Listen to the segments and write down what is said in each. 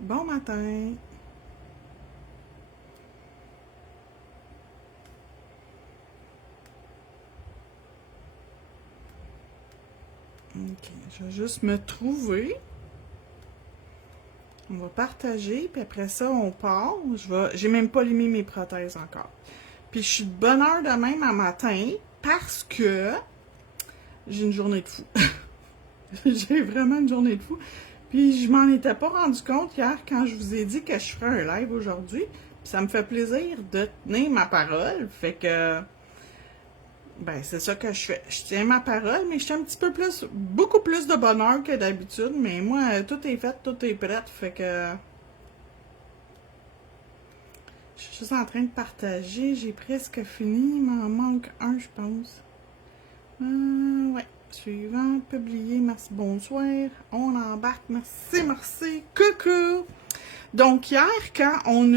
Bon matin. Ok, je vais juste me trouver. On va partager, puis après ça, on part. J'ai même pas allumé mes prothèses encore. Puis je suis de bonne heure de même à matin parce que j'ai une journée de fou. J'ai vraiment une journée de fou. Puis je m'en étais pas rendu compte hier quand je vous ai dit que je ferais un live aujourd'hui. Puis ça me fait plaisir de tenir ma parole. Fait que, ben c'est ça que je fais. Je tiens ma parole, mais je suis un petit peu plus, beaucoup plus de bonheur que d'habitude. Mais moi, tout est fait, tout est prêt. Fait que je suis juste en train de partager. J'ai presque fini. Il m'en manque un, je pense. Ouais. Suivant, publier, merci, bonsoir. On embarque, merci, merci, coucou. Donc, hier, quand on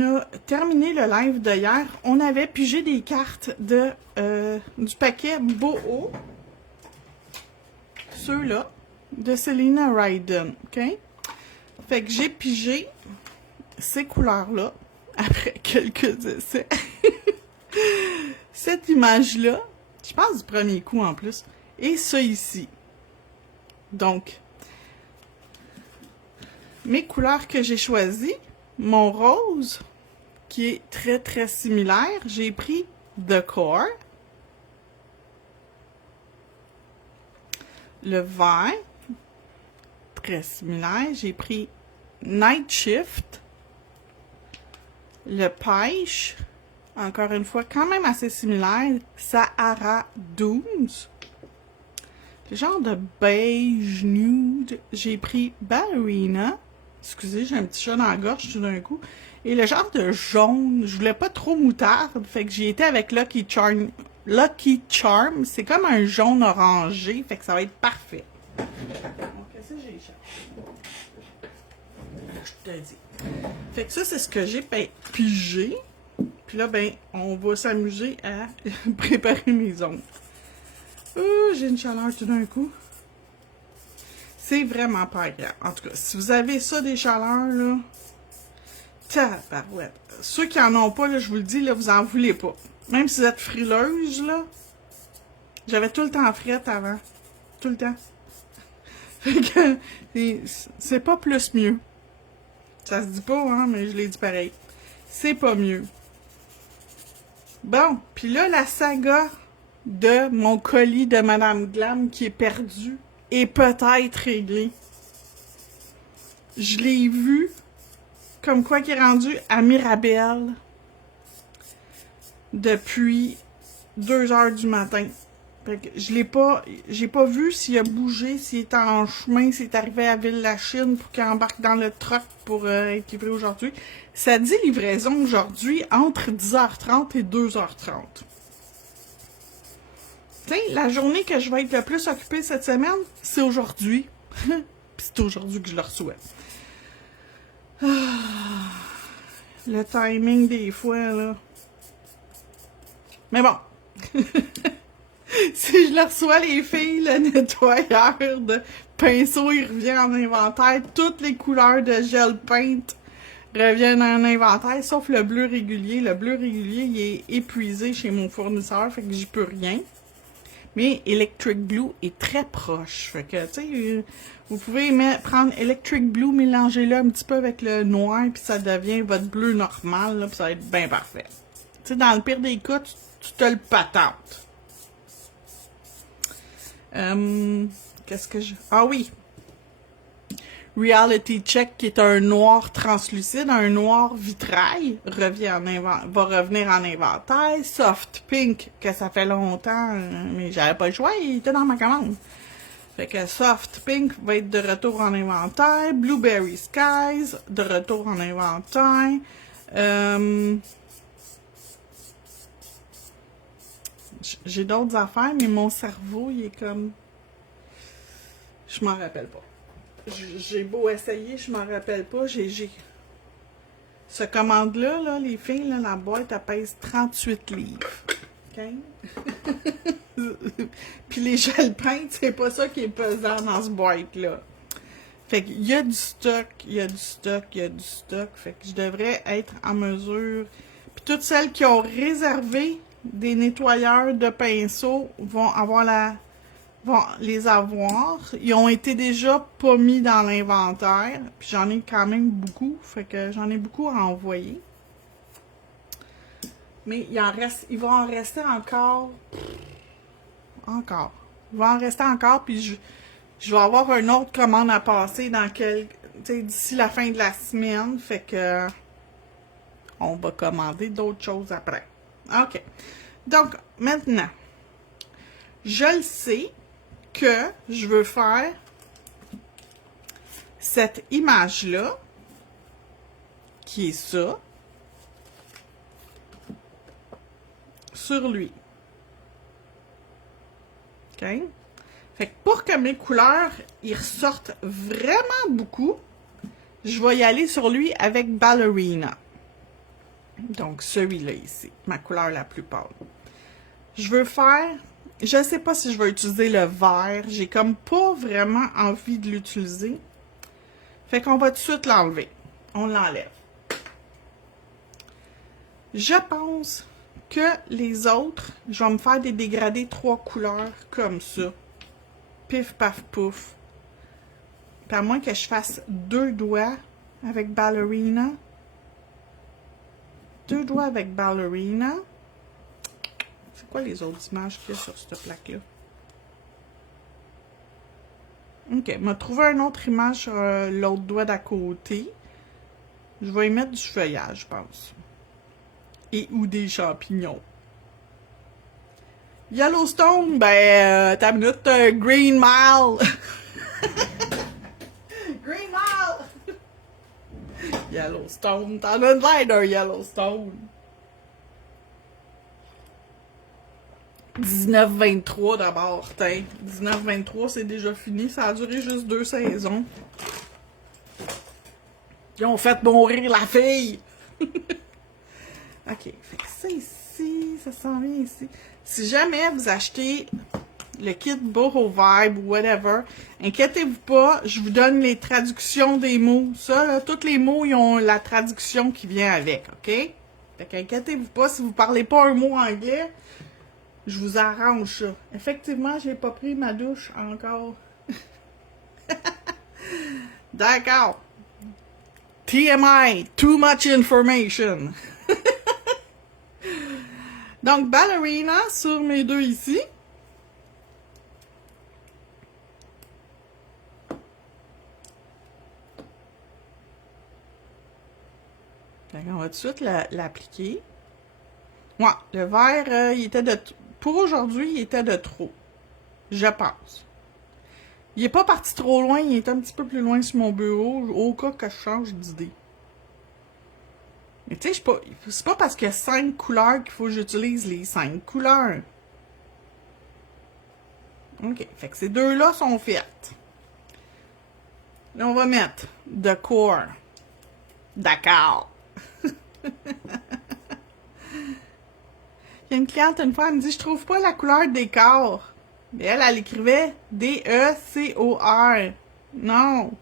a terminé le live de hier, on avait pigé des cartes du paquet Boho. Ceux-là, de Selena Ryden, OK? Fait que j'ai pigé ces couleurs-là, après quelques essais. Cette image-là, je pense du premier coup en plus, et ça ici. Donc, mes couleurs que j'ai choisies, mon rose, qui est très très similaire, j'ai pris The Core, le vert, très similaire, j'ai pris Night Shift, le pêche, encore une fois, quand même assez similaire, Sahara 12. Le genre de beige nude, j'ai pris Ballerina. Excusez, j'ai un petit chat dans la gorge tout d'un coup. Et le genre de jaune, je voulais pas trop moutarde, fait que j'ai été avec Lucky Charm. Lucky Charm, c'est comme un jaune orangé, fait que ça va être parfait. Donc, qu'est-ce que j'ai cherché? Je te dis. Fait que ça, c'est ce que j'ai pigé. Puis là, ben, on va s'amuser à préparer mes ongles. J'ai une chaleur tout d'un coup. C'est vraiment pas agréable. En tout cas, si vous avez ça, des chaleurs, là, tabarouette. Ceux qui en ont pas, là, je vous le dis, là, vous en voulez pas. Même si vous êtes frileuse, là, j'avais tout le temps frette avant. Tout le temps. Fait que, c'est pas plus mieux. Ça se dit pas, hein, mais je l'ai dit pareil. C'est pas mieux. Bon, puis là, la saga de mon colis de Madame Glam qui est perdu est peut-être réglée. Je l'ai vu comme quoi qui est rendu à Mirabel depuis 2 heures du matin. Fait que j'ai pas vu s'il a bougé, s'il est en chemin, s'il est arrivé à Ville-la-Chine pour qu'il embarque dans le truck pour être livré aujourd'hui. Ça dit livraison aujourd'hui entre 10h30 et 2h30. T'sais, la journée que je vais être le plus occupée cette semaine, c'est aujourd'hui. Puis c'est aujourd'hui que je le reçois. Le timing des fois, là. Mais bon. Si je le reçois, les filles, le nettoyeur de pinceau, il revient en inventaire. Toutes les couleurs de gel paint reviennent en inventaire, sauf le bleu régulier. Le bleu régulier, il est épuisé chez mon fournisseur, fait que j'y peux rien. Mais Electric Blue est très proche. Fait que, tu sais, vous pouvez prendre Electric Blue, mélanger-le un petit peu avec le noir, puis ça devient votre bleu normal, là, puis ça va être bien parfait. Tu sais, dans le pire des cas, tu te le patentes. Qu'est-ce que je... Ah oui! Reality Check, qui est un noir translucide, un noir vitrail, va revenir en inventaire. Soft Pink, que ça fait longtemps, mais j'avais pas le choix, il était dans ma commande. Fait que Soft Pink va être de retour en inventaire. Blueberry Skies, de retour en inventaire. J'ai d'autres affaires, mais mon cerveau, il est comme... Je m'en rappelle pas. J'ai beau essayer, je m'en rappelle pas. Ce commande-là, là, les filles, là, la boîte, elle pèse 38 livres. OK? Puis les gels peintes, c'est pas ça qui est pesant dans ce boîte-là. Fait qu'il y a du stock, il y a du stock, il y a du stock. Fait que je devrais être en mesure. Puis toutes celles qui ont réservé des nettoyeurs de pinceaux vont les avoir. Ils ont été déjà pas mis dans l'inventaire. Puis j'en ai quand même beaucoup. Fait que j'en ai beaucoup à envoyer. Mais il va en rester encore. Encore. Il va en rester encore. Puis je vais avoir une autre commande à passer d'ici la fin de la semaine. Fait que on va commander d'autres choses après. OK. Donc, maintenant, je le sais que je veux faire cette image-là, qui est ça, sur lui. OK? Fait que pour que mes couleurs, ils ressortent vraiment beaucoup, je vais y aller sur lui avec Ballerina. Donc, celui-là ici, ma couleur la plus pâle. Je veux faire... Je ne sais pas si je vais utiliser le vert. J'ai comme pas vraiment envie de l'utiliser. Fait qu'on va tout de suite l'enlever. On l'enlève. Je pense que les autres, je vais me faire des dégradés 3 couleurs comme ça. Pif, paf, pouf. Puis à moins que je fasse 2 doigts avec Ballerina. 2 doigts avec Ballerina. C'est quoi les autres images qu'il y a sur cette plaque-là? OK, m'a trouvé une autre image sur l'autre doigt d'à côté. Je vais y mettre du feuillage, je pense. Et ou des champignons. Yellowstone, ben, t'as une minute, Green Mile. Green Mile! Yellowstone, t'en as une l'air d'un Yellowstone. 19-23 d'abord, t'es. 19-23, c'est déjà fini. Ça a duré juste 2 saisons. Ils ont fait mourir la fille! OK, fait que ça ici, ça s'en vient ici. Si jamais vous achetez le kit Boho Vibe ou whatever, inquiétez-vous pas, je vous donne les traductions des mots. Ça, là, tous les mots, ils ont la traduction qui vient avec, OK? Fait qu'inquiétez-vous pas, si vous parlez pas un mot anglais, je vous arrange ça. Effectivement, j'ai pas pris ma douche encore. D'accord. TMI, too much information. Donc, Ballerina sur mes deux ici. On va tout de suite l'appliquer. Ouais, le vert, il était de... Pour aujourd'hui, il était de trop. Je pense. Il est pas parti trop loin, il est un petit peu plus loin sur mon bureau, au cas que je change d'idée. Mais tu sais, c'est pas parce qu'il y a 5 couleurs qu'il faut que j'utilise les 5 couleurs. OK, fait que ces deux-là sont faites. Là, on va mettre The Core. D'accord. Il y a une cliente, une fois, elle me dit, je trouve pas la couleur décor. Mais elle écrivait D-E-C-O-R. Non.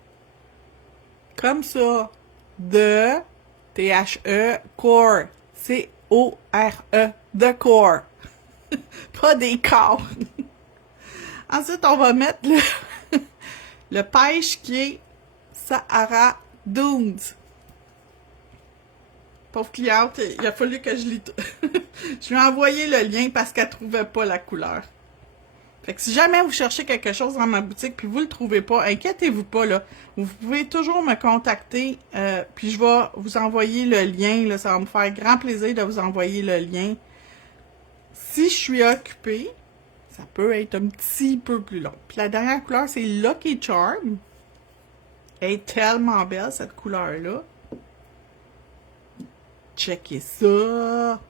Comme ça. De, T-H-E, core. C-O-R-E. The core. Pas décor. Ensuite, on va mettre le pêche qui est Sahara Dunes. Pauvre cliente, il a fallu que je lui... je lui ai envoyé le lien parce qu'elle trouvait pas la couleur. Fait que si jamais vous cherchez quelque chose dans ma boutique puis vous le trouvez pas, inquiétez-vous pas, là. Vous pouvez toujours me contacter, puis je vais vous envoyer le lien, là. Ça va me faire grand plaisir de vous envoyer le lien. Si je suis occupée, ça peut être un petit peu plus long. Puis la dernière couleur, c'est Lucky Charm. Elle est tellement belle, cette couleur-là. Checkez ça!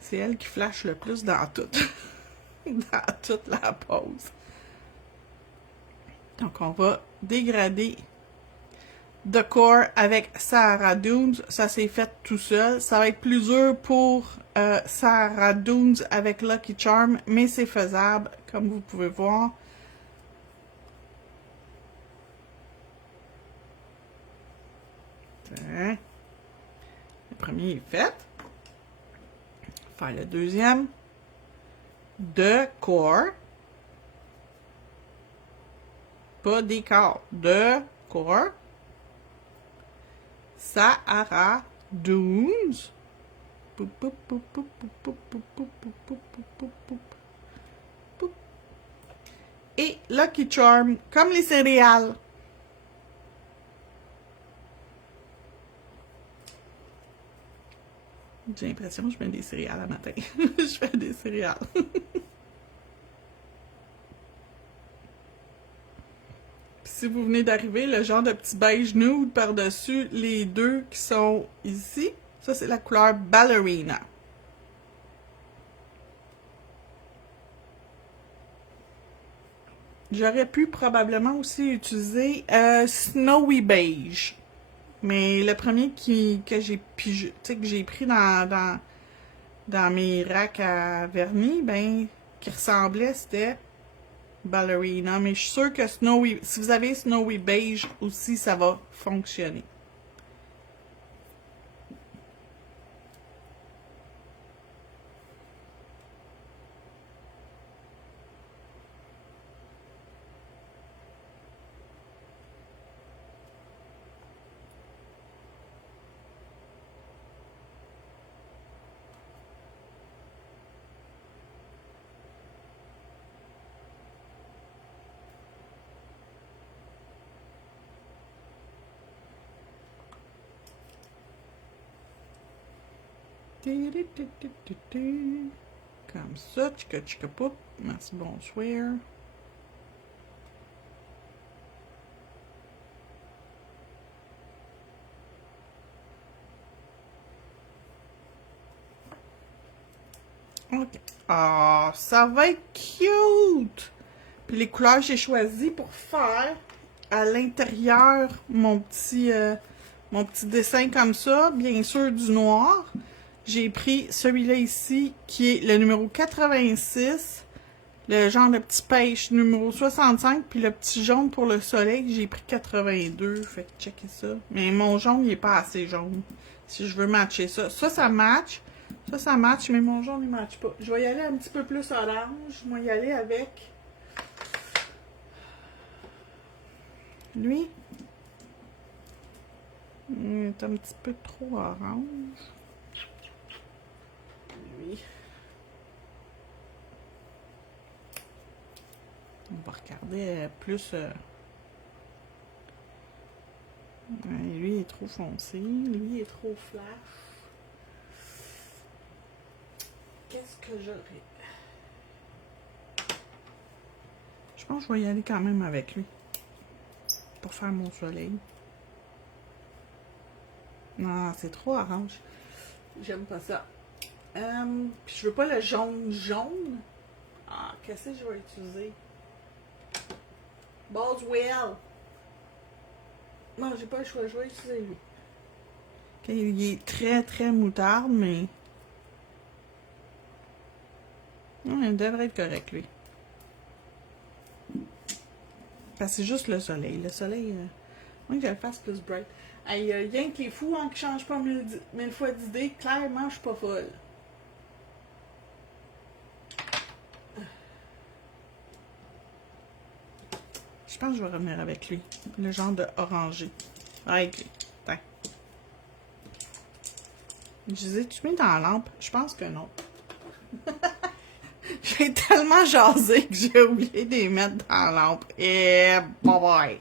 C'est elle qui flash le plus dans toute, dans toute la pause. Donc, on va dégrader The Core avec Sahara Dunes. Ça s'est fait tout seul. Ça va être plus dur pour Sahara Dunes avec Lucky Charm, mais c'est faisable, comme vous pouvez voir. Hein? Le premier est fait. Faire le deuxième. De corps. Pas décor. De corps. Sahara 12. Et Lucky Charm, comme les céréales. J'ai l'impression que je mets des céréales à matin. Je fais des céréales. Si vous venez d'arriver, le genre de petit beige nude par-dessus les deux qui sont ici, ça c'est la couleur Ballerina. J'aurais pu probablement aussi utiliser Snowy Beige. Mais le premier que j'ai pigé, que j'ai pris dans mes racks à vernis, ben, qui ressemblait, c'était Ballerina. Mais je suis sûre que si vous avez Snowy Beige aussi, ça va fonctionner. Comme ça, tchika tchika poup. Merci, bonsoir. Ok. Ah, ça va être cute! Puis les couleurs que j'ai choisies pour faire à l'intérieur mon petit dessin comme ça, bien sûr du noir. J'ai pris celui-là ici, qui est le numéro 86, le genre de petit pêche numéro 65, puis le petit jaune pour le soleil, j'ai pris 82, fait que checkez ça. Mais mon jaune, il est pas assez jaune, si je veux matcher ça. Ça match, ça match, mais mon jaune, il match pas. Je vais y aller un petit peu plus orange, je vais y aller avec lui. Il est un petit peu trop orange. Lui. On va regarder plus... lui, il est trop foncé. Lui, il est trop flash. Qu'est-ce que j'aurais? Je pense que je vais y aller quand même avec lui. Pour faire mon soleil. Non, c'est trop orange. J'aime pas ça. Puis je veux pas le jaune. Ah, qu'est-ce que je vais utiliser? Boswell. Non, j'ai pas le choix. Je vais utiliser lui. Okay, il est très, très moutarde, mais... Non, il devrait être correct, lui. Parce que c'est juste le soleil. Le soleil... Moi, que je le fasse plus bright. Il y a rien qui est fou, hein, qui change pas mille fois d'idée. Clairement, je suis pas folle. Je pense que je vais revenir avec lui. Le genre de orangé. Avec lui. Attends. Je les ai-tu mis dans la lampe? Je pense que non. J'ai tellement jasé que j'ai oublié de les mettre dans la lampe. Et bye bye!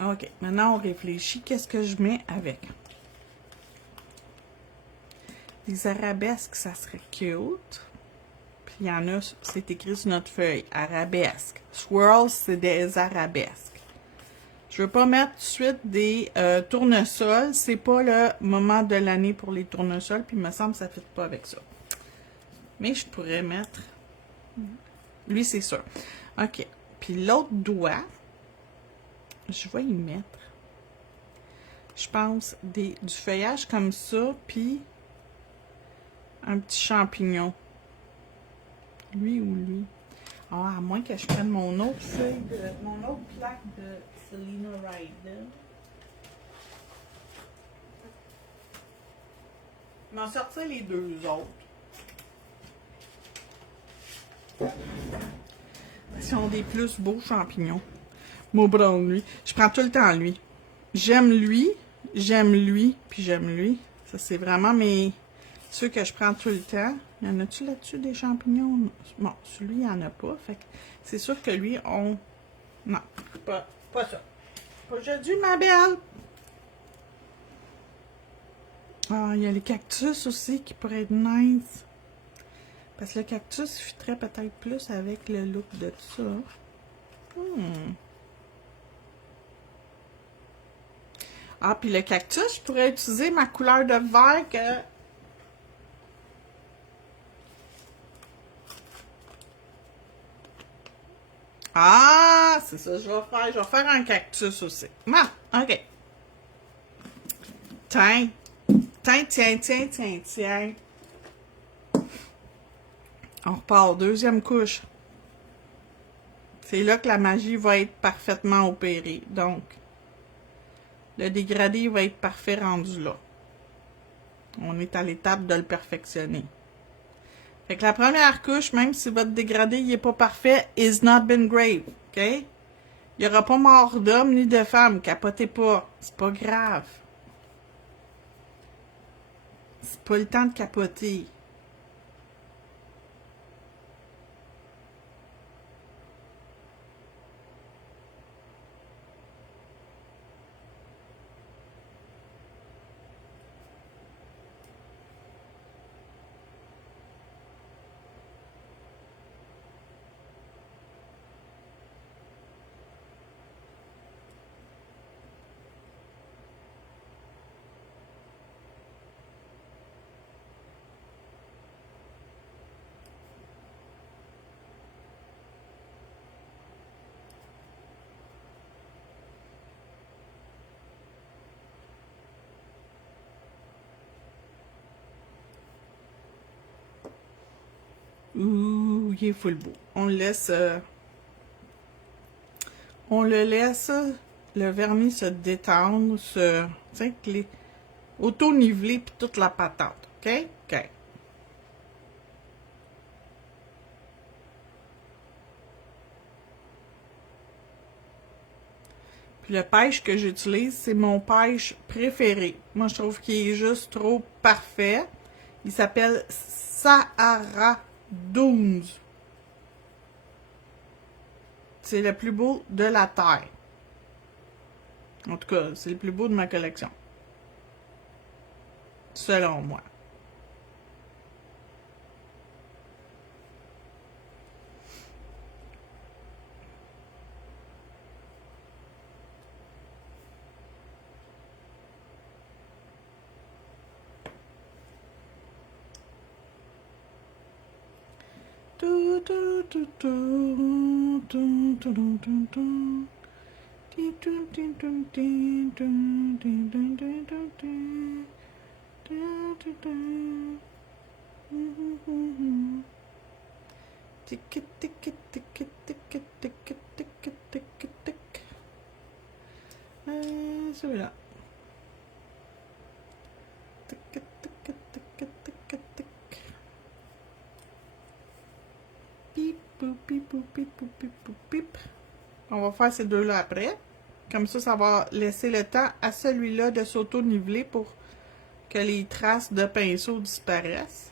Ok, maintenant on réfléchit. Qu'est-ce que je mets avec? Des arabesques, ça serait cute. Puis il y en a, c'est écrit sur notre feuille. Arabesque. Swirls, c'est des arabesques. Je veux pas mettre tout de suite des tournesols. C'est pas le moment de l'année pour les tournesols. Puis il me semble que ça ne fit pas avec ça. Mais je pourrais mettre... Lui, c'est sûr. Ok. Puis l'autre doigt, je vais y mettre, je pense, du feuillage comme ça. Puis un petit champignon. Lui ou lui? Ah, à moins que je prenne mon autre feuille mon autre plaque de Selena Ryden. Je vais en sortir les deux autres. Parce qu'ils ont des plus beaux champignons. Moi, prendre lui. Je prends tout le temps lui. J'aime lui, puis j'aime lui. Ça, c'est vraiment ceux que je prends tout le temps. Y en a-tu là-dessus des champignons? Bon, celui, il n'y en a pas. Fait que c'est sûr que lui, on... Non, pas ça. Pas aujourd'hui, ma belle. Ah, il y a les cactus aussi qui pourraient être nice. Parce que le cactus fitterait peut-être plus avec le look de ça. Ah, puis le cactus, je pourrais utiliser ma couleur de vert que... Ah, c'est ça que je vais faire. Je vais faire un cactus aussi. Ah, OK. Tiens. Tiens. On repart. Deuxième couche. C'est là que la magie va être parfaitement opérée. Donc, le dégradé va être parfait rendu là. On est à l'étape de le perfectionner. Fait que la première couche, même si votre dégradé n'est pas parfait, is not been grave. OK? Il n'y aura pas mort d'homme ni de femme. Capotez pas. C'est pas grave. C'est pas le temps de capoter. Ouh, il est full beau. On le laisse... le vernis se détendre, tu sais, auto-niveler puis toute la patente. OK? OK. Puis le pêche que j'utilise, c'est mon pêche préféré. Moi, je trouve qu'il est juste trop parfait. Il s'appelle Sahara Dunes. C'est le plus beau de la Terre. En tout cas, c'est le plus beau de ma collection. Selon moi. Celui-là. Pip. On va faire ces deux-là après. Comme ça va laisser le temps à celui-là de s'auto-niveler pour que les traces de pinceau disparaissent.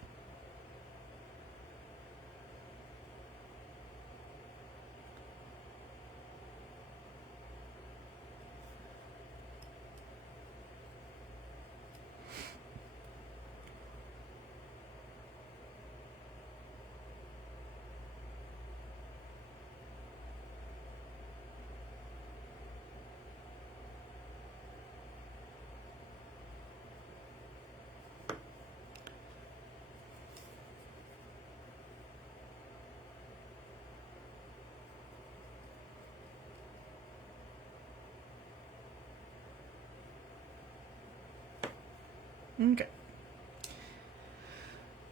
OK.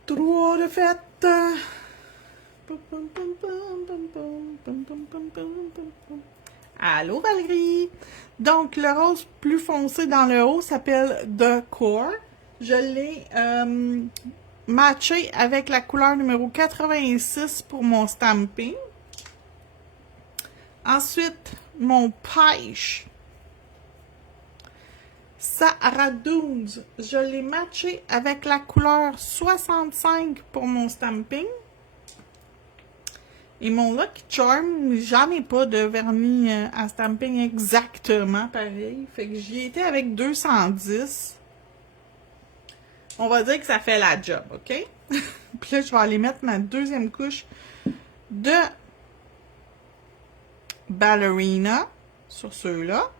3 de fête. Allô Valérie! Donc, le rose plus foncé dans le haut s'appelle The Core. Je l'ai matché avec la couleur numéro 86 pour mon stamping. Ensuite, mon pêche Sahara Dunes, je l'ai matché avec la couleur 65 pour mon stamping. Et mon Lucky Charm, j'en ai pas de vernis à stamping exactement pareil. Fait que j'y étais avec 210. On va dire que ça fait la job, OK? Puis là, je vais aller mettre ma deuxième couche de Ballerina sur ceux-là.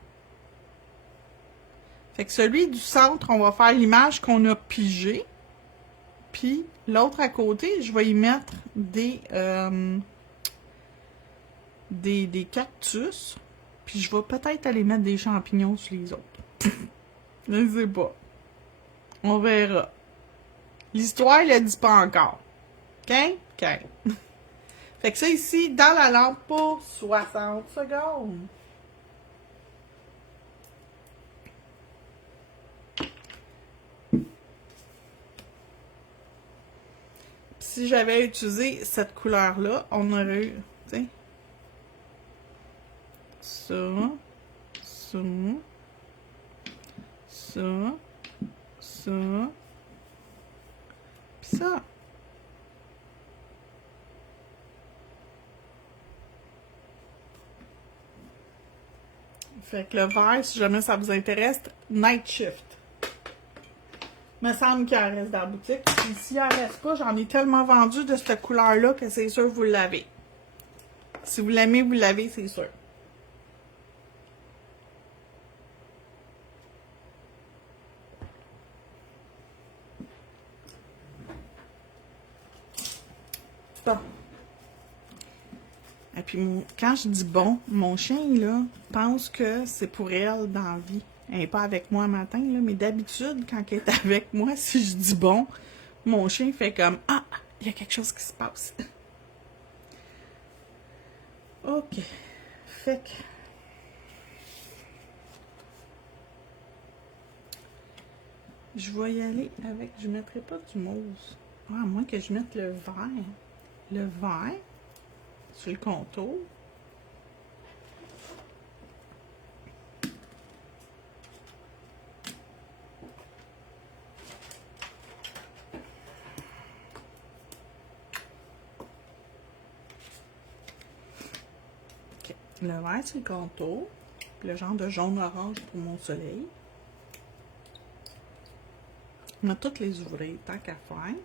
Fait que celui du centre, on va faire l'image qu'on a pigée. Puis l'autre à côté, je vais y mettre des cactus. Puis je vais peut-être aller mettre des champignons sur les autres. Je ne sais pas. On verra. L'histoire, elle ne dit pas encore. OK? OK. Fait que ça ici, dans la lampe pour 60 secondes. Si j'avais utilisé cette couleur-là, on aurait eu, tu sais, ça, ça, ça, ça, pis ça. Fait que le vert, si jamais ça vous intéresse, Night Shift. Me semble qu'il en reste dans la boutique. Puis s'il en reste pas, j'en ai tellement vendu de cette couleur-là que c'est sûr que vous l'avez. Si vous l'aimez, vous l'avez, c'est sûr. Bon. Et puis, quand je dis bon, mon chien, là, pense que c'est pour elle dans la vie. Elle n'est pas avec moi matin, là, mais d'habitude, quand elle est avec moi, si je dis bon, mon chien fait comme « Ah, il y a quelque chose qui se passe. » OK. Fait que... je vais y aller avec... Je ne mettrai pas du mousse. Ah, à moins que je mette le vert. Le vert sur le contour. OK. Le vert sur le contour. Le genre de jaune-orange pour mon soleil. On va toutes les ouvrir, tant qu'à faire.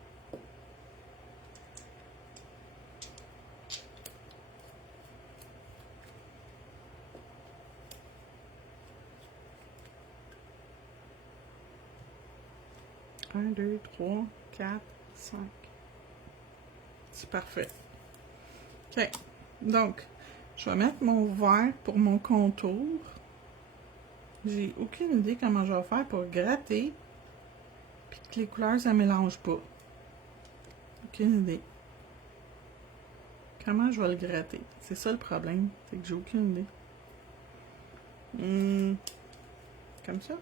Un, deux, trois, quatre, cinq. C'est parfait. OK. Donc, je vais mettre mon vert pour mon contour. J'ai aucune idée comment je vais faire pour gratter. Puis que les couleurs, ça ne mélange pas. Aucune idée. Comment je vais le gratter? C'est ça le problème. C'est que j'ai aucune idée. Comme ça?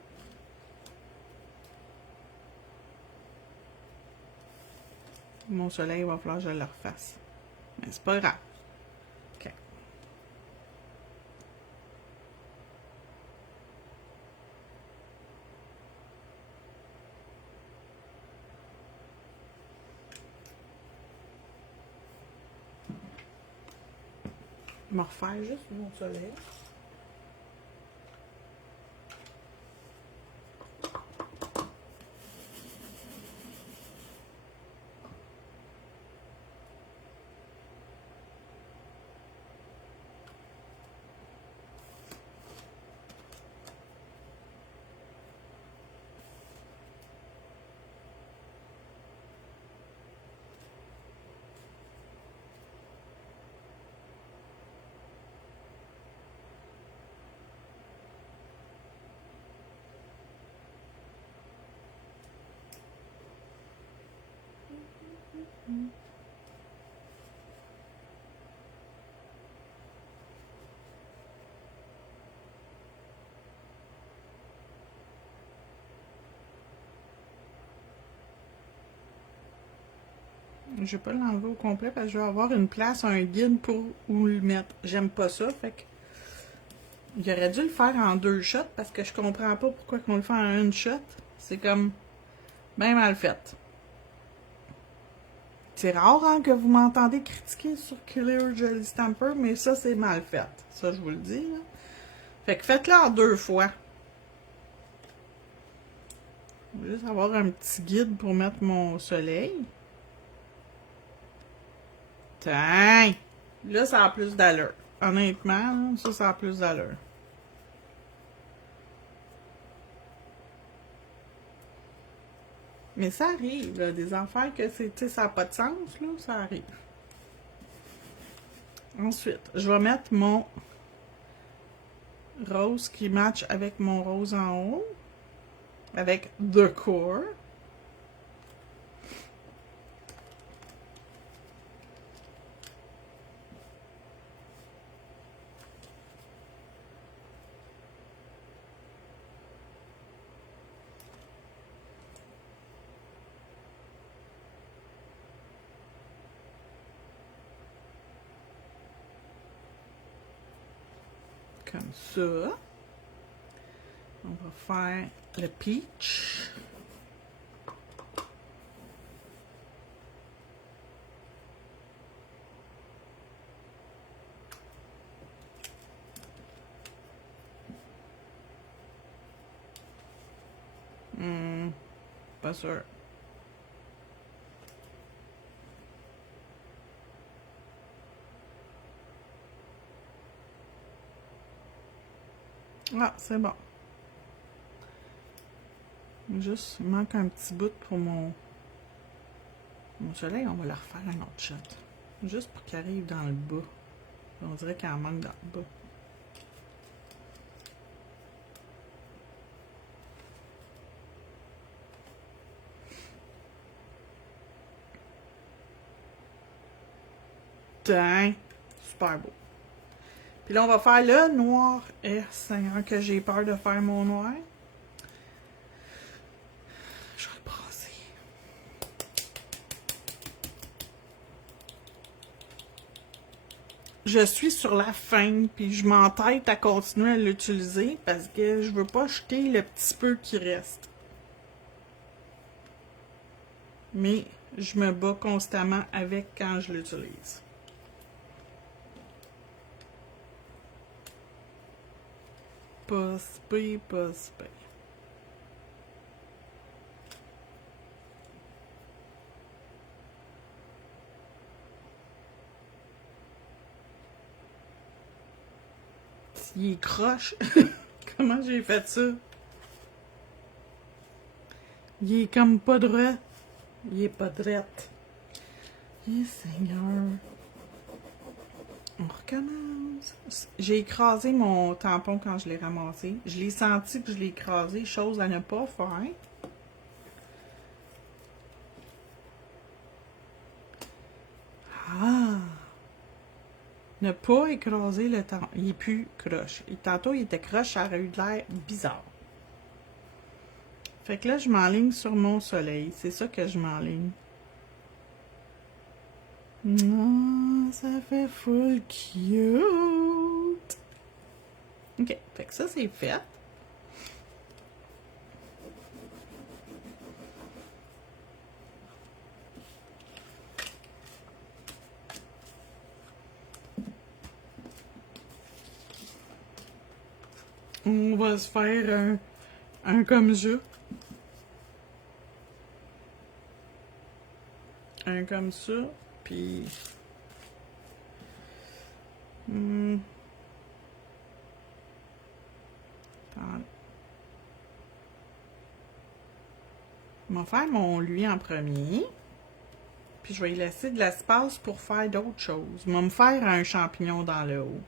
Mon soleil, il va falloir que je le refasse. Mais c'est pas grave. OK. Je vais me refaire juste mon soleil. Je vais pas l'enlever au complet parce que je vais avoir une place, un guide pour où le mettre. J'aime pas ça, fait que j'aurais dû le faire en 2 shots parce que je comprends pas pourquoi qu'on le fait en une shot. C'est comme bien mal fait. C'est rare hein, que vous m'entendez critiquer sur Killer Jelly Stamper, mais ça c'est mal fait. Ça je vous le dis. Là. Fait que faites-le en 2 fois. Je vais juste avoir un petit guide pour mettre mon soleil. Tiens! Là, ça a plus d'allure. Honnêtement, là, ça a plus d'allure. Mais ça arrive, là, des affaires que ça n'a pas de sens, là, ça arrive. Ensuite, je vais mettre mon rose qui match avec mon rose en haut, avec The Core. Comme ça. On va faire le peach. Pas sûr. Ah, c'est bon. Juste, il manque un petit bout pour mon soleil. On va le refaire un autre shot. Juste pour qu'il arrive dans le bas. On dirait qu'il en manque dans le bas. Tiens, super beau. Puis là, on va faire le noir. Seigneur, que j'ai peur de faire mon noir. Je vais le brasser. Je suis sur la fin, puis je m'entête à continuer à l'utiliser parce que je veux pas jeter le petit peu qui reste. Mais je me bats constamment avec quand je l'utilise. Pas spé, pas spé. Il est croche. Comment j'ai fait ça? Il est comme pas droit. Il est pas drette. Eh Seigneur. On recommence. J'ai écrasé mon tampon quand je l'ai ramassé. Je l'ai senti que je l'ai écrasé, chose à ne pas faire. Ah! Ne pas écraser le tampon. Il est plus croche. Et tantôt, il était croche, ça aurait eu de l'air bizarre. Fait que là, je m'enligne sur mon soleil. C'est ça que je m'enligne. Non, ça fait full cute. Ok, fait que ça, c'est fait. On va se faire un comme ça. Un comme ça, puis... Je vais faire mon lui en premier. Puis je vais y laisser de l'espace pour faire d'autres choses. Je vais me faire un champignon dans le haut.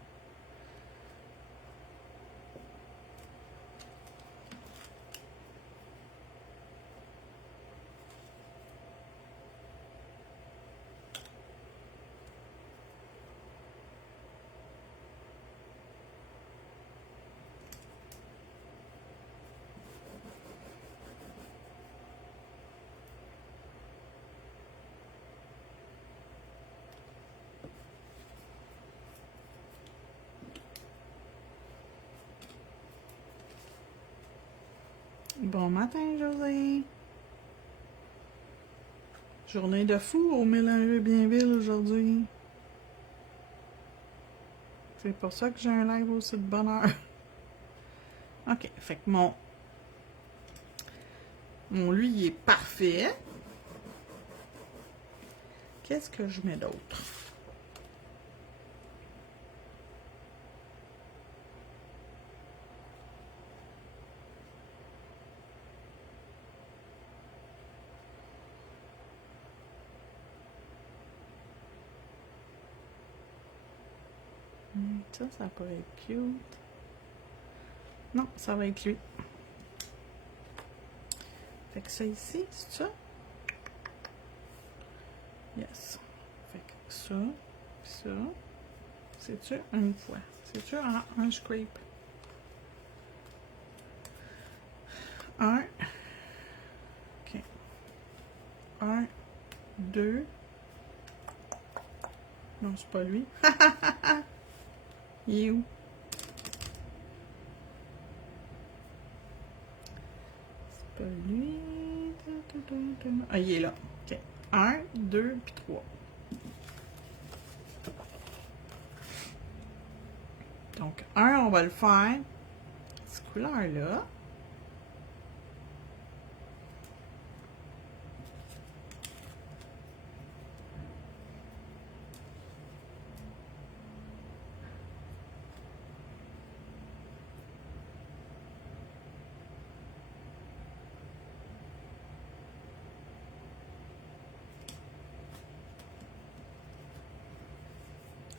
Bon matin, José. Journée de fou au Mélanger Bienville aujourd'hui. C'est pour ça que j'ai un live aussi de bonne heure. OK, fait que mon lui, il est parfait. Qu'est-ce que je mets d'autre? Ça pourrait être cute. Non, ça va être lui. Fait que ça ici, c'est ça? Yes. Fait que ça, ça. C'est-tu une fois? C'est-tu un scrape? Un. OK. Un, deux. Non, c'est pas lui. Il est où? C'est pas lui. Ah, il est là. OK. 1, 2, puis 3. Donc, 1, on va le faire. Cette couleur-là.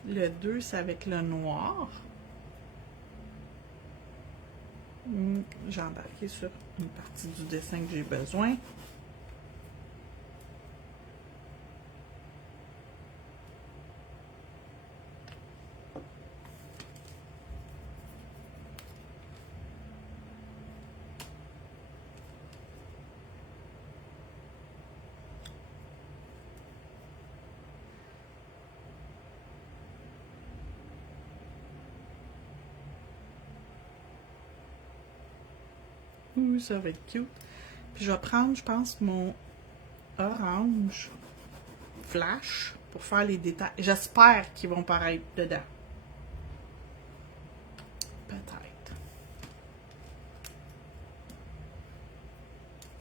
Le 2, c'est avec le noir. J'ai embarqué sur une partie du dessin que j'ai besoin. Ouh, ça va être cute. Puis je vais prendre, je pense, mon orange flash pour faire les détails. J'espère qu'ils vont paraître dedans. Peut-être.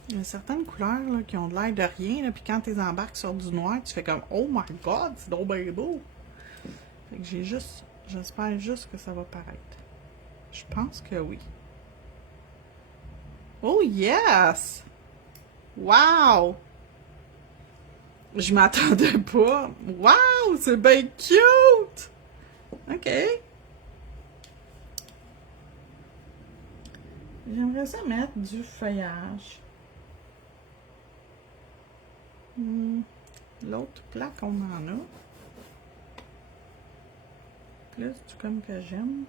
Il y a certaines couleurs là, qui ont de l'air de rien, là, puis quand tu embarques sur du noir, tu fais comme « Oh my God, c'est donc bien beau! » Fait que j'espère juste que ça va paraître. Je pense que oui. Oh yes! Wow! Je m'attendais pas. Wow! C'est bien cute! OK. J'aimerais ça mettre du feuillage. L'autre plaque, on en a. Plus du comme que j'aime.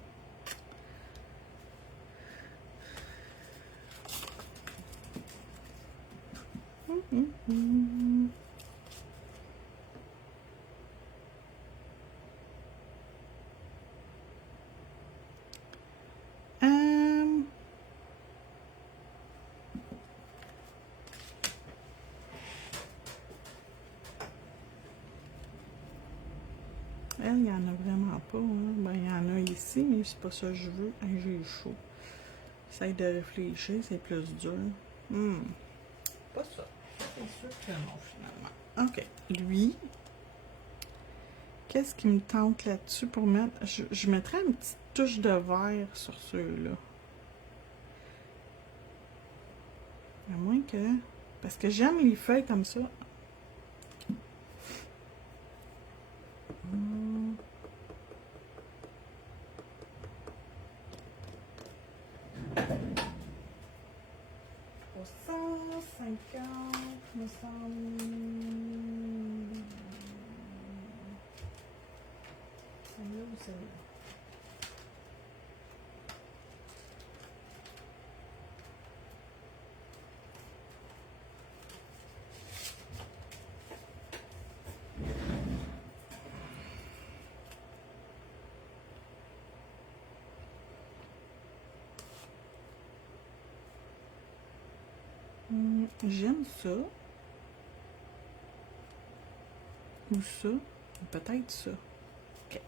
Elle, il n'y en a vraiment pas. Hein. Ben, il y en a ici, mais c'est pas ça que je veux. Hey, j'ai chaud. J'essaie de réfléchir, c'est plus dur. Pas ça. C'est sûr que non, finalement. OK. Lui, qu'est-ce qui me tente là-dessus pour mettre... Je mettrais une petite touche de vert sur ceux-là. À moins que... Parce que j'aime les feuilles comme ça. Me semble. C'est là ou c'est là? J'aime ça. Ou ça. Peut-être ça. OK.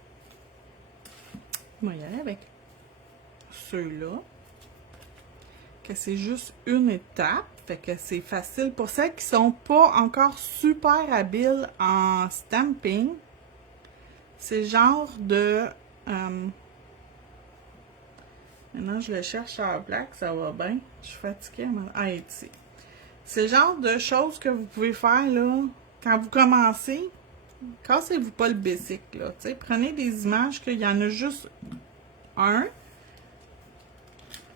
On va y aller avec ceux-là. Que c'est juste une étape. Fait que c'est facile. Pour celles qui sont pas encore super habiles en stamping, c'est genre de... maintenant, je le cherche en black, ça va bien. Je suis fatiguée. Ah, ici. C'est le genre de choses que vous pouvez faire, là, quand vous commencez. Cassez-vous pas le basic, là. T'sais, prenez des images qu'il y en a juste un.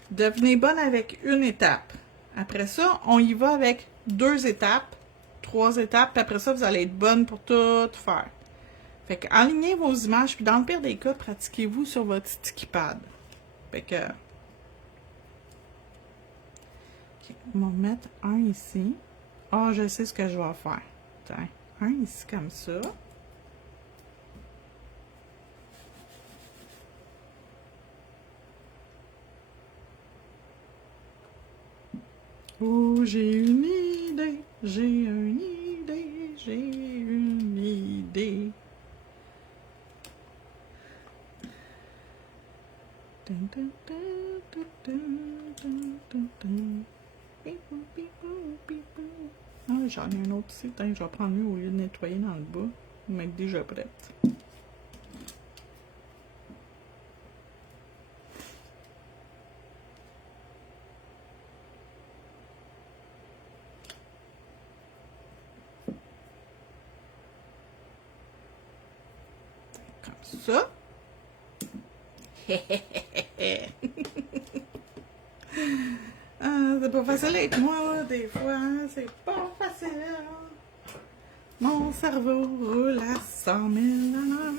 Devenez bonne avec une étape. Après ça, on y va avec 2 étapes, 3 étapes, puis après ça, vous allez être bonne pour tout faire. Fait que, alignez vos images, puis dans le pire des cas, pratiquez-vous sur votre sticky pad. Fait que... OK, on va mettre un ici. Ah, je sais ce que je vais faire. Tiens, un ici comme ça. Oh, j'ai une idée, j'ai une idée, j'ai une idée. Ah, j'en ai un autre ici. Attends, je vais prendre lui au lieu de nettoyer dans le bas. Il va être déjà prête. Comme ça. Ah, c'est pas facile avec moi, des fois. C'est pas facile. Mon cerveau roule à 100 000 à l'heure.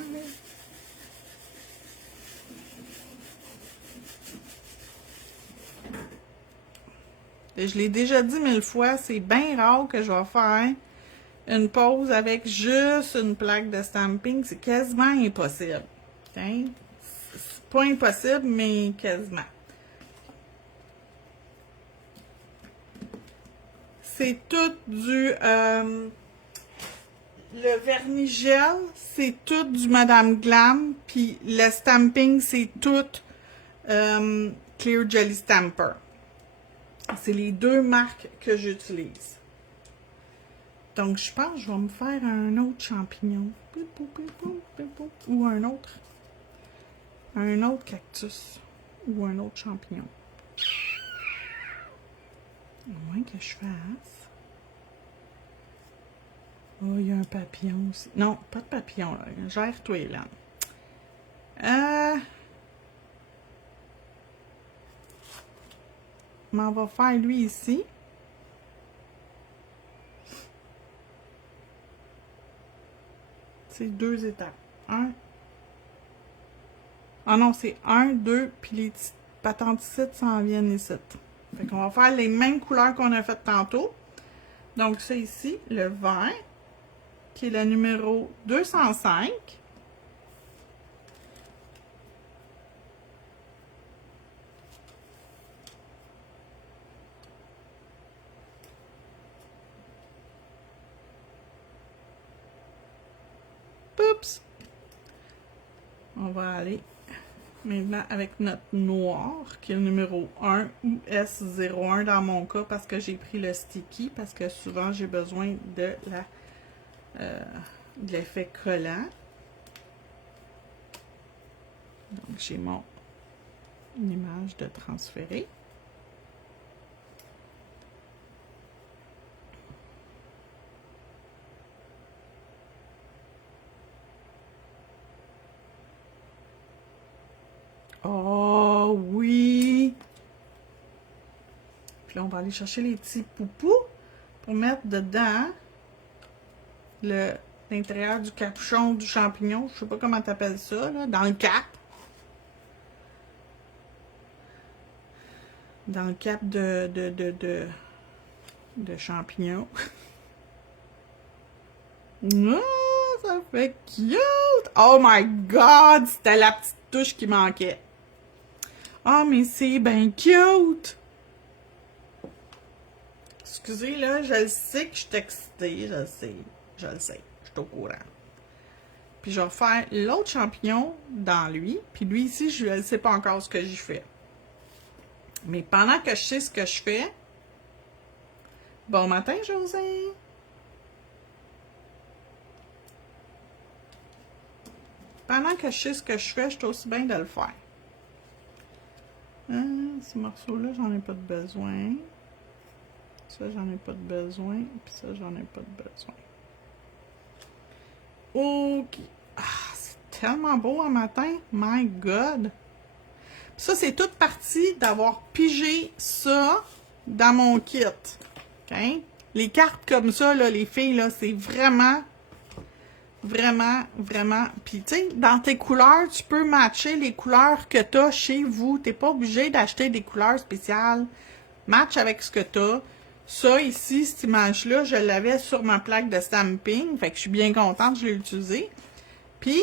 Je l'ai déjà dit 1000 fois, c'est bien rare que je vais faire une pause avec juste une plaque de stamping. C'est quasiment impossible. Okay? C'est pas impossible, mais quasiment. C'est tout du... le vernis gel, c'est tout du Madame Glam. Puis le stamping, c'est tout Clear Jelly Stamper. C'est les 2 marques que j'utilise. Donc, je pense que je vais me faire un autre champignon. Ou un autre. Un autre cactus. Ou un autre champignon. Au moins que je fasse. Oh, il y a un papillon aussi. Non, pas de papillon, là. Gère-toi, là. On va faire lui ici. C'est 2 étapes. Un. Ah non, c'est 1, 2, puis les petites patentes ici s'en viennent ici. Fait qu'on va faire les mêmes couleurs qu'on a faites tantôt. Donc, ça ici, le vert, qui est le numéro 205. Oups! On va aller maintenant avec notre noir, qui est le numéro 1 ou S01 dans mon cas, parce que j'ai pris le sticky, parce que souvent j'ai besoin de l'effet collant. Donc j'ai mon image de transférer. Oh oui! Puis là, on va aller chercher les petits poupous pour mettre dedans l'intérieur du capuchon du champignon. Je sais pas comment tu appelles ça, là, dans le cap. Dans le cap de champignon. Oh, ça fait cute! Oh my god! C'était la petite touche qui manquait. Ah, mais c'est bien cute! Excusez, là, je le sais que je suis excitée, je le sais, je suis au courant. Puis je vais faire l'autre champignon dans lui, puis lui ici, je ne sais pas encore ce que j'y fais. Mais pendant que je sais ce que je fais, bon matin, José! Pendant que je sais ce que je fais, je suis aussi bien de le faire. Ce morceau-là, j'en ai pas de besoin. Ça, j'en ai pas de besoin. Puis ça, j'en ai pas de besoin. OK. Ah, c'est tellement beau un matin. My God. Puis ça, c'est toute partie d'avoir pigé ça dans mon kit. OK? Les cartes comme ça, là, les filles, là, c'est vraiment... Vraiment. Puis, tu sais, dans tes couleurs, tu peux matcher les couleurs que tu as chez vous. Tu n'es pas obligé d'acheter des couleurs spéciales. Match avec ce que tu as. Ça, ici, cette image-là, je l'avais sur ma plaque de stamping. Fait que je suis bien contente, je l'ai utilisée. Puis,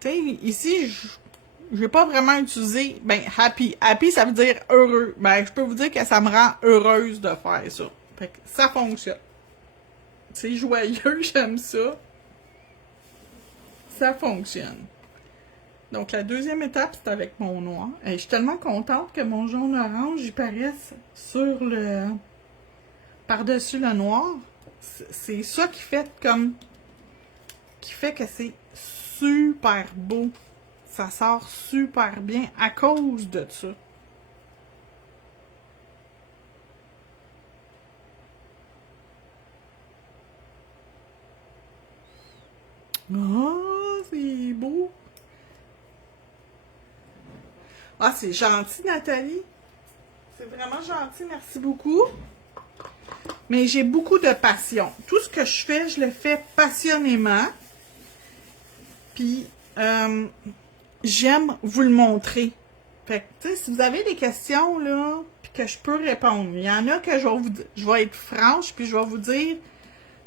tu sais, ici, je n'ai pas vraiment utilisé... Ben, happy. Happy, ça veut dire heureux. Ben, je peux vous dire que ça me rend heureuse de faire ça. Fait que ça fonctionne. C'est joyeux, j'aime ça. Ça fonctionne. Donc, la deuxième étape, c'est avec mon noir. Et je suis tellement contente que mon jaune-orange, il paraisse sur le... par-dessus le noir. C'est ça qui fait comme... qui fait que c'est super beau. Ça sort super bien à cause de ça. Oh, c'est beau! Ah, c'est gentil, Nathalie. C'est vraiment gentil, merci beaucoup. Mais j'ai beaucoup de passion. Tout ce que je fais, je le fais passionnément. Puis, j'aime vous le montrer. Fait que, tu sais, si vous avez des questions, là, puis que je peux répondre, il y en a que je vais être franche, puis je vais vous dire,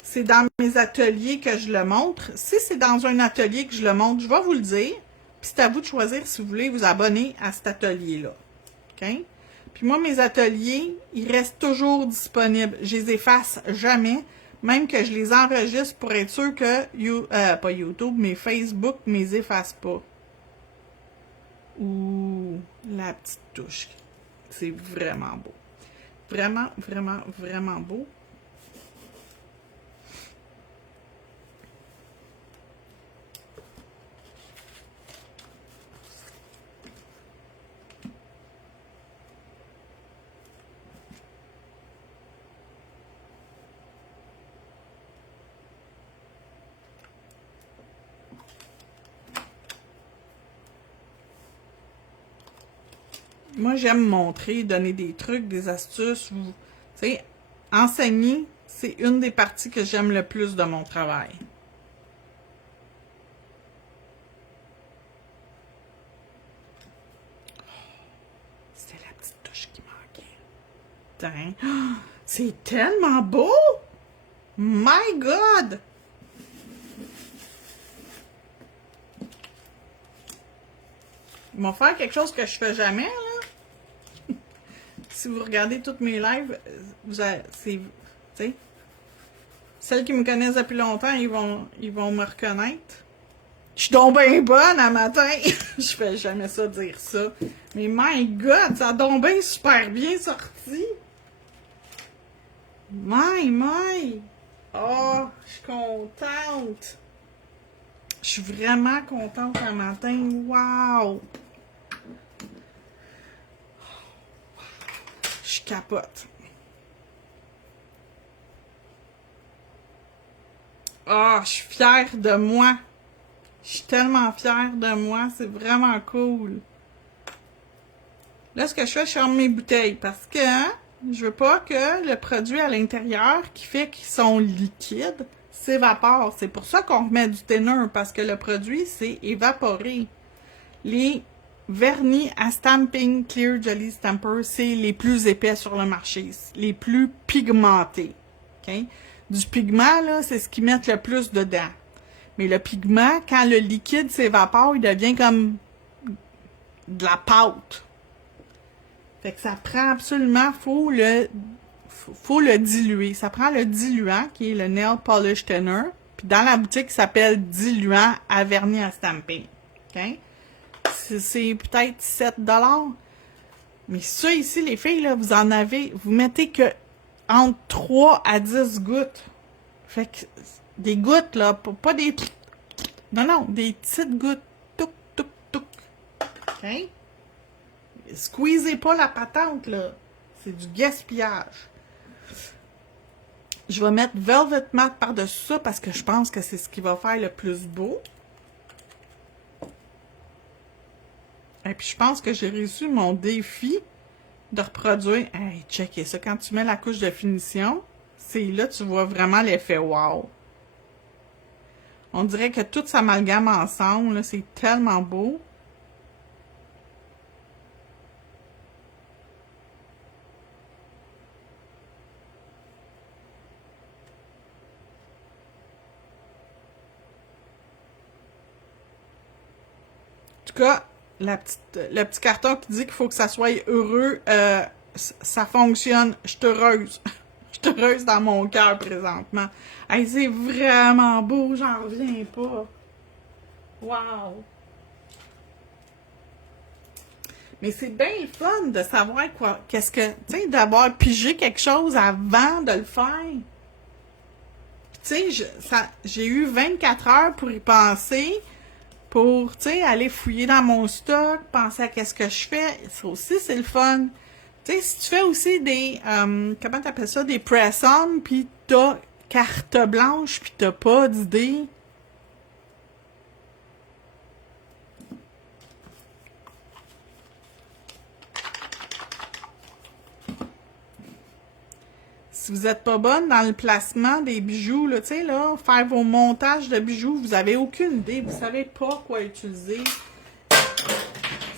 c'est dans mes ateliers que je le montre. Si c'est dans un atelier que je le montre, je vais vous le dire. Puis c'est à vous de choisir si vous voulez vous abonner à cet atelier-là. OK? Puis moi, mes ateliers, ils restent toujours disponibles. Je les efface jamais. Même que je les enregistre pour être sûr que, pas YouTube, mais Facebook ne les efface pas. Ouh, la petite touche. C'est vraiment beau. Vraiment beau. Moi, j'aime montrer, donner des trucs, des astuces. Tu sais, enseigner, c'est une des parties que j'aime le plus de mon travail. C'était la petite touche qui manquait. Tain. C'est tellement beau! My God! Ils vont faire quelque chose que je fais jamais, là. Si vous regardez toutes mes lives, vous avez, tu sais, celles qui me connaissent depuis longtemps, ils vont me reconnaître. Je suis donc bien bonne à matin. Je fais jamais ça dire ça. Mais my God, ça a donc bien super bien sorti. My. Oh, je suis contente. Je suis vraiment contente un matin. Wow! Je capote. Ah, je suis fière de moi. Je suis tellement fière de moi. C'est vraiment cool. Là, ce que je fais, je ferme mes bouteilles parce que je veux pas que le produit à l'intérieur qui fait qu'ils sont liquides s'évapore. C'est pour ça qu'on remet du thinner parce que le produit s'est évaporé. Les vernis à Stamping Clear Jelly Stamper, c'est les plus épais sur le marché, les plus pigmentés. Okay? Du pigment, là, c'est ce qu'ils mettent le plus dedans. Mais le pigment, quand le liquide s'évapore, il devient comme de la pâte. Fait que ça prend absolument, faut faut le diluer. Ça prend le diluant, qui est le Nail Polish Thinner. Puis dans la boutique, il s'appelle diluant à vernis à stamping. OK? C'est peut-être 7$. Mais ça ici, les filles, là, vous en avez, vous mettez que entre 3 à 10 gouttes. Fait que des gouttes, là, pas des... Non, non, des petites gouttes. Touc, touc, touc. OK? Squeezez pas la patente, là. C'est du gaspillage. Je vais mettre Velvet Matte par-dessus ça parce que je pense que c'est ce qui va faire le plus beau. Et puis, je pense que j'ai réussi mon défi de reproduire. Hey, checkez ça. Quand tu mets la couche de finition, c'est là tu vois vraiment l'effet wow. On dirait que tout s'amalgame ensemble. C'est tellement beau. En tout cas, le petit carton qui dit qu'il faut que ça soit heureux, ça fonctionne. Je suis heureuse. Je suis heureuse dans mon cœur présentement. Hey, c'est vraiment beau, j'en reviens pas. Wow! Mais c'est bien le fun de savoir quoi, qu'est-ce que, tu sais, d'avoir pigé quelque chose avant de le faire. Tu sais, j'ai eu 24 heures pour y penser, pour, tu sais, aller fouiller dans mon stock, penser à qu'est-ce que je fais. Ça aussi, c'est le fun. Tu sais, si tu fais aussi des, comment t'appelles ça, des press-on, puis t'as carte blanche, puis t'as pas d'idée. Si vous n'êtes pas bonne dans le placement des bijoux, là, tu sais, là, faire vos montages de bijoux, vous n'avez aucune idée, vous savez pas quoi utiliser.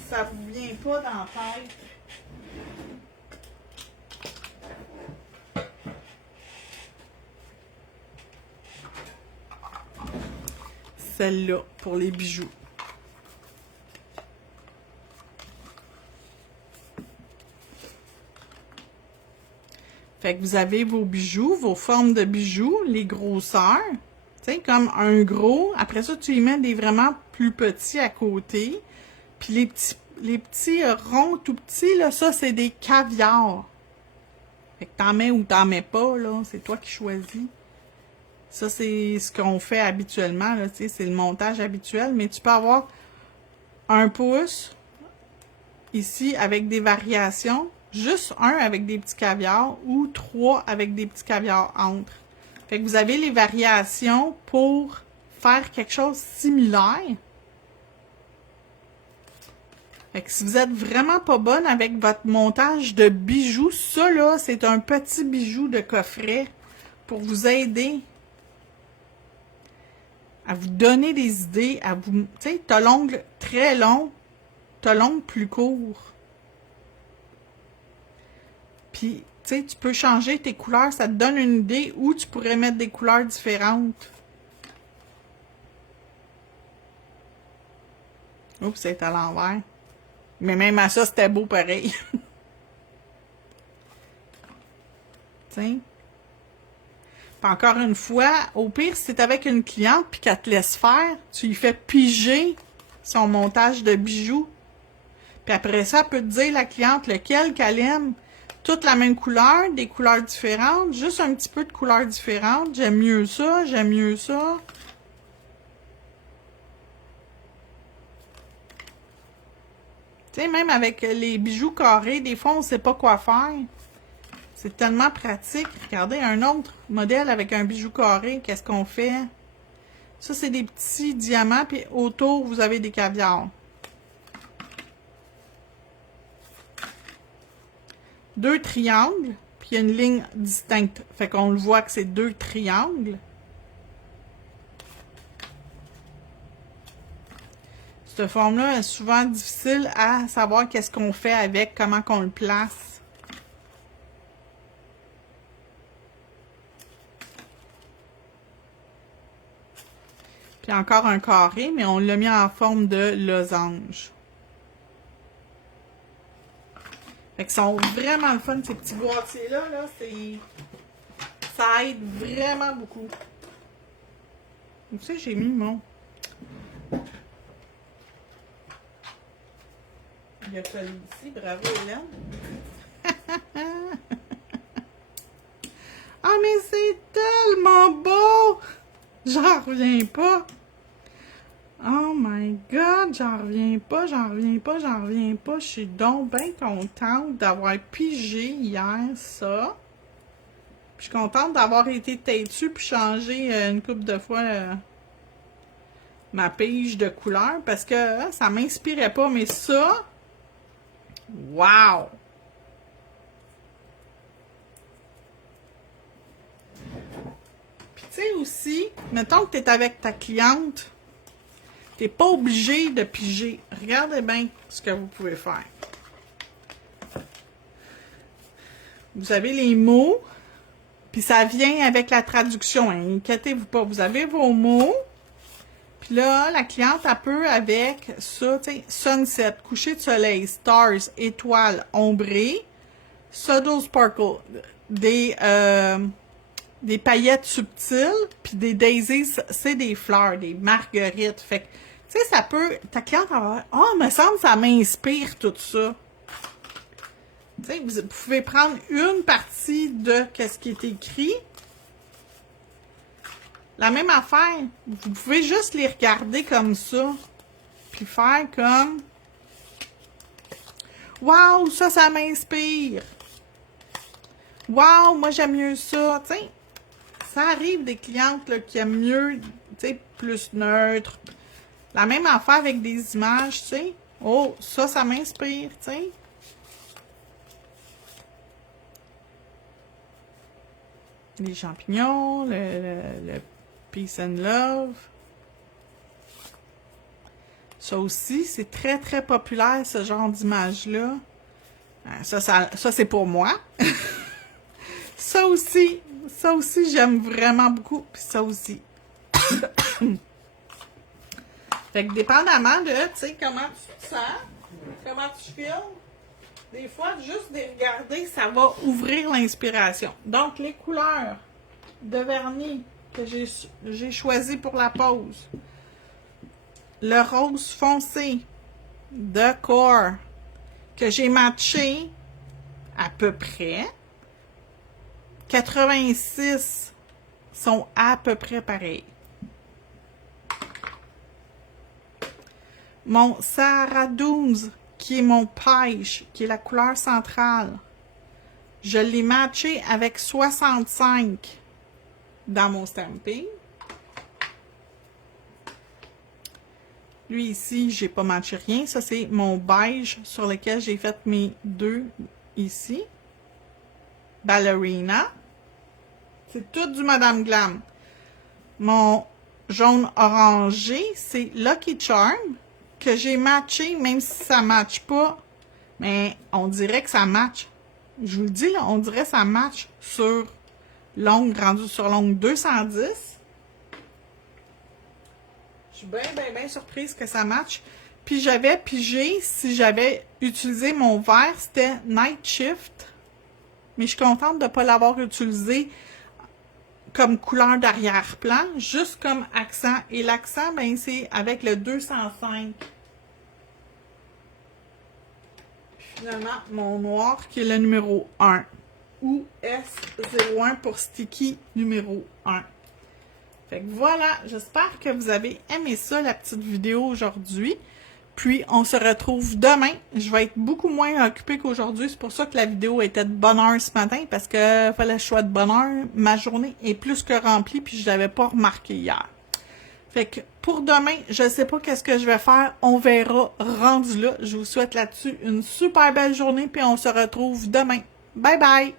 Ça vous vient pas dans la tête. Celle-là, pour les bijoux. Fait que vous avez vos bijoux, vos formes de bijoux, les grosseurs. Tu sais, comme un gros. Après ça, tu y mets des vraiment plus petits à côté. Puis les petits ronds tout petits, là, ça, c'est des caviars. Fait que t'en mets ou t'en mets pas, là. C'est toi qui choisis. Ça, c'est ce qu'on fait habituellement, là. Tu sais, c'est le montage habituel. Mais tu peux avoir 1 pouce ici avec des variations. Juste 1 avec des petits caviars ou 3 avec des petits caviars entre. Fait que vous avez les variations pour faire quelque chose de similaire. Fait que si vous êtes vraiment pas bonne avec votre montage de bijoux, ça là, c'est un petit bijou de coffret pour vous aider à vous donner des idées, à vous... Tu sais, t'as l'ongle très long, t'as l'ongle plus court. Puis, tu sais, tu peux changer tes couleurs, ça te donne une idée où tu pourrais mettre des couleurs différentes. Oups, c'est à l'envers. Mais même à ça, c'était beau pareil. Tiens. Puis encore une fois, au pire, si c'est avec une cliente puis qu'elle te laisse faire, tu lui fais piger son montage de bijoux. Puis après ça, elle peut te dire, la cliente, lequel qu'elle aime. Toute la même couleur, des couleurs différentes, juste un petit peu de couleurs différentes. J'aime mieux ça, j'aime mieux ça. Tu sais, même avec les bijoux carrés, des fois, on ne sait pas quoi faire. C'est tellement pratique. Regardez, un autre modèle avec un bijou carré, qu'est-ce qu'on fait? Ça, c'est des petits diamants, puis autour, vous avez des caviars. 2 triangles, puis il y a une ligne distincte. Fait qu'on le voit que c'est 2 triangles. Cette forme-là est souvent difficile à savoir qu'est-ce qu'on fait avec, comment qu'on le place. Puis encore un carré, mais on l'a mis en forme de losange. Fait qu'ils sont vraiment le fun, ces petits boîtiers-là, là, ça aide vraiment beaucoup. Où c'est que j'ai mis mon... Il a fallu ici, bravo Hélène. Ah, mais c'est tellement beau! J'en reviens pas. Oh my God, j'en reviens pas, j'en reviens pas, j'en reviens pas. Je suis donc bien contente d'avoir pigé hier ça. Puis je suis contente d'avoir été têtue puis changer une couple de fois ma pige de couleur parce que ça m'inspirait pas. Mais ça, wow! Puis tu sais aussi, mettons que tu es avec ta cliente, tu n'es pas obligé de piger. Regardez bien ce que vous pouvez faire. Vous avez les mots, puis ça vient avec la traduction. Hein. Inquiétez-vous pas, vous avez vos mots. Puis là, la cliente, elle peut avec ça, tu sais, sunset, coucher de soleil, stars, étoiles, ombrées, subtle sparkle, des paillettes subtiles, puis des daisies, c'est des fleurs, des marguerites. Fait que, tu sais, ça peut, ta cliente, elle va dire, « Oh, me semble que ça m'inspire tout ça. » Tu sais, vous pouvez prendre une partie de ce qui est écrit. La même affaire, vous pouvez juste les regarder comme ça, puis faire comme « Wow, ça m'inspire! Wow, moi j'aime mieux ça! » Tu sais, ça arrive des clientes là, qui aiment mieux, tu sais, plus neutre. La même affaire avec des images, tu sais. « Oh, ça m'inspire! » Tu sais. Les champignons, le Peace and Love. Ça aussi, c'est très, très populaire, ce genre d'image-là. Ça c'est pour moi. Ça aussi, j'aime vraiment beaucoup. Puis ça aussi. Fait que dépendamment de, tu sais, comment tu te sens, comment tu filmes, des fois, juste de regarder, ça va ouvrir l'inspiration. Donc, les couleurs de vernis que j'ai choisi pour la pause. Le rose foncé de Core que j'ai matché à peu près. 86 sont à peu près pareils. Mon Sahara 12 qui est mon pêche, qui est la couleur centrale. Je l'ai matché avec 65 dans mon stamping. Lui ici, j'ai pas matché rien. Ça, c'est mon beige sur lequel j'ai fait mes deux ici. Ballerina. C'est tout du Madame Glam. Mon jaune orangé, c'est Lucky Charm que j'ai matché, même si ça ne matche pas. Mais on dirait que ça match. Je vous le dis, là, on dirait que ça match sur longue, rendu sur longue 210. Je suis bien surprise que ça matche. Puis j'avais pigé, si j'avais utilisé mon vert, c'était Night Shift. Mais je suis contente de ne pas l'avoir utilisé comme couleur d'arrière-plan, juste comme accent. Et l'accent, ben, c'est avec le 205. Puis finalement, mon noir qui est le numéro 1. Ou S01 pour sticky numéro 1. Fait que voilà, j'espère que vous avez aimé ça, la petite vidéo aujourd'hui. Puis, on se retrouve demain. Je vais être beaucoup moins occupée qu'aujourd'hui. C'est pour ça que la vidéo était de bonne heure ce matin, parce que fallait que je sois de bonne heure. Ma journée est plus que remplie, puis je l'avais pas remarqué hier. Fait que pour demain, je sais pas qu'est-ce que je vais faire. On verra rendu là. Je vous souhaite là-dessus une super belle journée, puis on se retrouve demain. Bye bye!